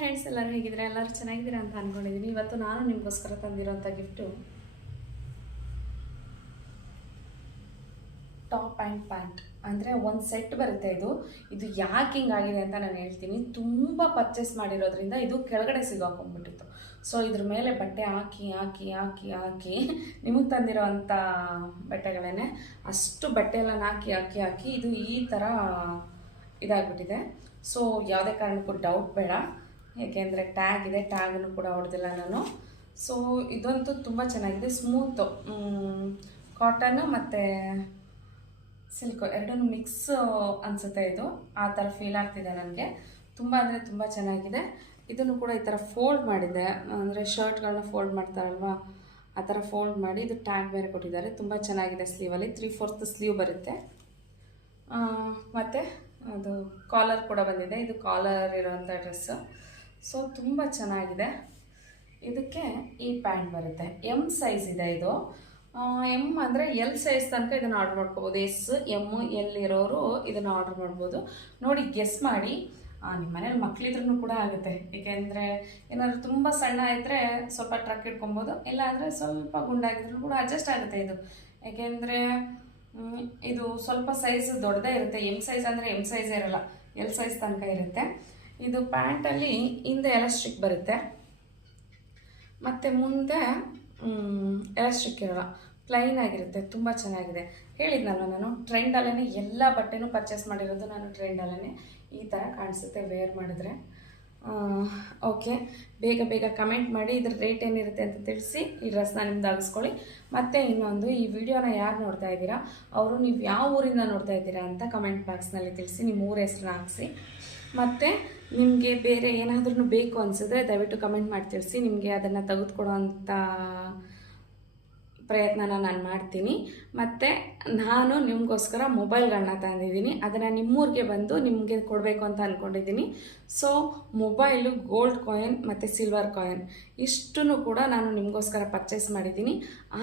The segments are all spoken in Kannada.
ಫ್ರೆಂಡ್ಸ್, ಎಲ್ಲರೂ ಹೇಗಿದ್ದೀರಾ? ಎಲ್ಲರೂ ಚೆನ್ನಾಗಿದ್ದೀರಾ ಅಂತ ಅಂದ್ಕೊಂಡಿದ್ದೀನಿ. ಇವತ್ತು ನಾನು ನಿಮಗೋಸ್ಕರ ತಂದಿರೋಂಥ ಗಿಫ್ಟು ಟಾಪ್ ಆ್ಯಂಡ್ ಪ್ಯಾಂಟ್ ಅಂದರೆ ಒಂದು ಸೆಟ್ ಬರುತ್ತೆ. ಇದು ಯಾಕೆ ಹಿಂಗಾಗಿದೆ ಅಂತ ನಾನು ಹೇಳ್ತೀನಿ. ತುಂಬ ಪರ್ಚೇಸ್ ಮಾಡಿರೋದ್ರಿಂದ ಇದು ಕೆಳಗಡೆ ಸಿಗಾಕೊಂಡ್ಬಿಟ್ಟಿತ್ತು. ಸೊ ಇದ್ರ ಮೇಲೆ ಬಟ್ಟೆ ಹಾಕಿ ಹಾಕಿ ಹಾಕಿ ಹಾಕಿ ನಿಮಗೆ ತಂದಿರೋ ಅಂಥ ಬಟ್ಟೆಗಳೇ ಅಷ್ಟು ಬಟ್ಟೆ ಎಲ್ಲ ಹಾಕಿ ಹಾಕಿ ಹಾಕಿ ಇದು ಈ ಥರ ಇದಾಗ್ಬಿಟ್ಟಿದೆ. ಸೊ ಯಾವುದೇ ಕಾರಣಕ್ಕೂ ಡೌಟ್ ಬೇಡ, ಏಕೆಂದರೆ ಟ್ಯಾಗ್ ಇದೆ, ಟ್ಯಾಗನ್ನು ಕೂಡ ಹೊಡೆದಿಲ್ಲ ನಾನು. ಸೊ ಇದಂತೂ ತುಂಬ ಚೆನ್ನಾಗಿದೆ, ಸ್ಮೂತು ಕಾಟನ್ನು ಮತ್ತು ಸಿಲ್ಕು ಎರಡೂ ಮಿಕ್ಸ್ ಅನಿಸುತ್ತೆ. ಇದು ಆ ಥರ ಫೀಲ್ ಆಗ್ತಿದೆ ನನಗೆ. ತುಂಬ ಅಂದರೆ ತುಂಬ ಚೆನ್ನಾಗಿದೆ. ಇದನ್ನು ಕೂಡ ಈ ಥರ ಫೋಲ್ಡ್ ಮಾಡಿದೆ, ಅಂದರೆ ಶರ್ಟ್ಗಳನ್ನ ಫೋಲ್ಡ್ ಮಾಡ್ತಾರಲ್ವ ಆ ಥರ ಫೋಲ್ಡ್ ಮಾಡಿ ಇದು ಟ್ಯಾಗ್ ಬೇರೆ ಕೊಟ್ಟಿದ್ದಾರೆ. ತುಂಬ ಚೆನ್ನಾಗಿದೆ. ಸ್ಲೀವಲ್ಲಿ 3/4 ಸ್ಲೀವ್ ಬರುತ್ತೆ. ಮತ್ತು ಅದು ಕಾಲರ್ ಕೂಡ ಬಂದಿದೆ. ಇದು ಕಾಲರ್ ಇರೋವಂಥ ಡ್ರೆಸ್ಸು. ಸೊ ತುಂಬ ಚೆನ್ನಾಗಿದೆ. ಇದಕ್ಕೆ ಈ ಪ್ಯಾಂಟ್ ಬರುತ್ತೆ. ಎಮ್ ಸೈಜ್ ಇದೆ ಇದು. ಎಮ್ ಅಂದರೆ ಎಲ್ ಸೈಜ್ ತನಕ ಇದನ್ನು ಆರ್ಡ್ರ್ ಮಾಡ್ಕೋಬೋದು. ಎಸ್, ಎಮ್, ಎಲ್ ಇರೋರು ಇದನ್ನು ಆರ್ಡ್ರ್ ಮಾಡ್ಬೋದು. ನೋಡಿ, ಗೆಸ್ ಮಾಡಿ. ನಿಮ್ಮ ಮನೇಲಿ ಮಕ್ಕಳಿದ್ರೂ ಕೂಡ ಆಗುತ್ತೆ. ಏಕೆಂದರೆ ಏನಾದರೂ ತುಂಬ ಸಣ್ಣ ಇದ್ದರೆ ಸ್ವಲ್ಪ ಟ್ರಕ್ ಇಟ್ಕೊಬೋದು, ಇಲ್ಲ ಅಂದರೆ ಸ್ವಲ್ಪ ಗುಂಡಾಗಿದ್ರೂ ಕೂಡ ಅಡ್ಜಸ್ಟ್ ಆಗುತ್ತೆ ಇದು. ಏಕೆಂದರೆ ಇದು ಸ್ವಲ್ಪ ಸೈಜ್ ದೊಡ್ಡದೇ ಇರುತ್ತೆ. ಎಮ್ ಸೈಜ್ ಅಂದರೆ ಎಮ್ ಸೈಜೇ ಇರೋಲ್ಲ, ಎಲ್ ಸೈಜ್ ತನಕ ಇರುತ್ತೆ. ಇದು ಪ್ಯಾಂಟಲ್ಲಿ ಹಿಂದೆ ಎಲಾಸ್ಟಿಕ್ ಬರುತ್ತೆ, ಮತ್ತು ಮುಂದೆ ಎಲಾಸ್ಟಿಕ್ ಇರೋಲ್ಲ, ಪ್ಲೈನ್ ಆಗಿರುತ್ತೆ. ತುಂಬ ಚೆನ್ನಾಗಿದೆ. ಹೇಳಿದ್ನಲ್ವ ನಾನು, ಟ್ರೆಂಡಲ್ಲೇ ಎಲ್ಲ ಬಟ್ಟೆನೂ ಪರ್ಚೇಸ್ ಮಾಡಿರೋದು ನಾನು. ಟ್ರೆಂಡಲ್ಲೇ ಈ ಥರ ಕಾಣಿಸುತ್ತೆ ವೇರ್ ಮಾಡಿದ್ರೆ. ಓಕೆ, ಬೇಗ ಬೇಗ ಕಮೆಂಟ್ ಮಾಡಿ ಇದ್ರ ರೇಟ್ ಏನಿರುತ್ತೆ ಅಂತ ತಿಳಿಸಿ ಈ ಡ್ರೆಸ್ನ ನಿಮ್ದು ಆಗಿಸ್ಕೊಳ್ಳಿ. ಮತ್ತು ಇನ್ನೊಂದು, ಈ ವಿಡಿಯೋನ ಯಾರು ನೋಡ್ತಾ ಇದ್ದೀರಾ ಅವರು ನೀವು ಯಾವ ಊರಿಂದ ನೋಡ್ತಾ ಇದ್ದೀರಾ ಅಂತ ಕಮೆಂಟ್ ಬಾಕ್ಸ್ನಲ್ಲಿ ತಿಳಿಸಿ. ನಿಮ್ಮ ಊರ ಹೆಸರನ್ನ ಹಾಕಿಸಿ. ಮತ್ತು ನಿಮಗೆ ಬೇರೆ ಏನಾದ್ರೂ ಬೇಕು ಅನಿಸಿದ್ರೆ ದಯವಿಟ್ಟು ಕಮೆಂಟ್ ಮಾಡಿ ತಿಳಿಸಿ. ನಿಮಗೆ ಅದನ್ನು ತೆಗೆದುಕೊಡೋ ಅಂಥ ಪ್ರಯತ್ನನ ನಾನು ಮಾಡ್ತೀನಿ. ಮತ್ತು ನಾನು ನಿಮಗೋಸ್ಕರ ಮೊಬೈಲ್ಗಳನ್ನ ತಂದಿದ್ದೀನಿ. ಅದನ್ನು ನಿಮ್ಮೂರಿಗೆ ಬಂದು ನಿಮಗೆ ಕೊಡಬೇಕು ಅಂತ ಅಂದ್ಕೊಂಡಿದ್ದೀನಿ. ಸೊ ಮೊಬೈಲು, ಗೋಲ್ಡ್ ಕಾಯಿನ್ ಮತ್ತು ಸಿಲ್ವರ್ ಕಾಯಿನ್ ಇಷ್ಟನ್ನು ಕೂಡ ನಾನು ನಿಮಗೋಸ್ಕರ ಪರ್ಚೇಸ್ ಮಾಡಿದ್ದೀನಿ.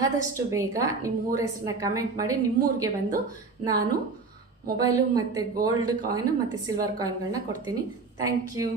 ಆದಷ್ಟು ಬೇಗ ನಿಮ್ಮ ಊರ ಹೆಸರನ್ನ ಕಮೆಂಟ್ ಮಾಡಿ ನಿಮ್ಮೂರಿಗೆ ಬಂದು ನಾನು ಮೊಬೈಲು ಮತ್ತು ಗೋಲ್ಡ್ ಕಾಯಿನು ಮತ್ತು ಸಿಲ್ವರ್ ಕಾಯಿನ್ಗಳನ್ನ ಕೊಡ್ತೀನಿ. Thank you.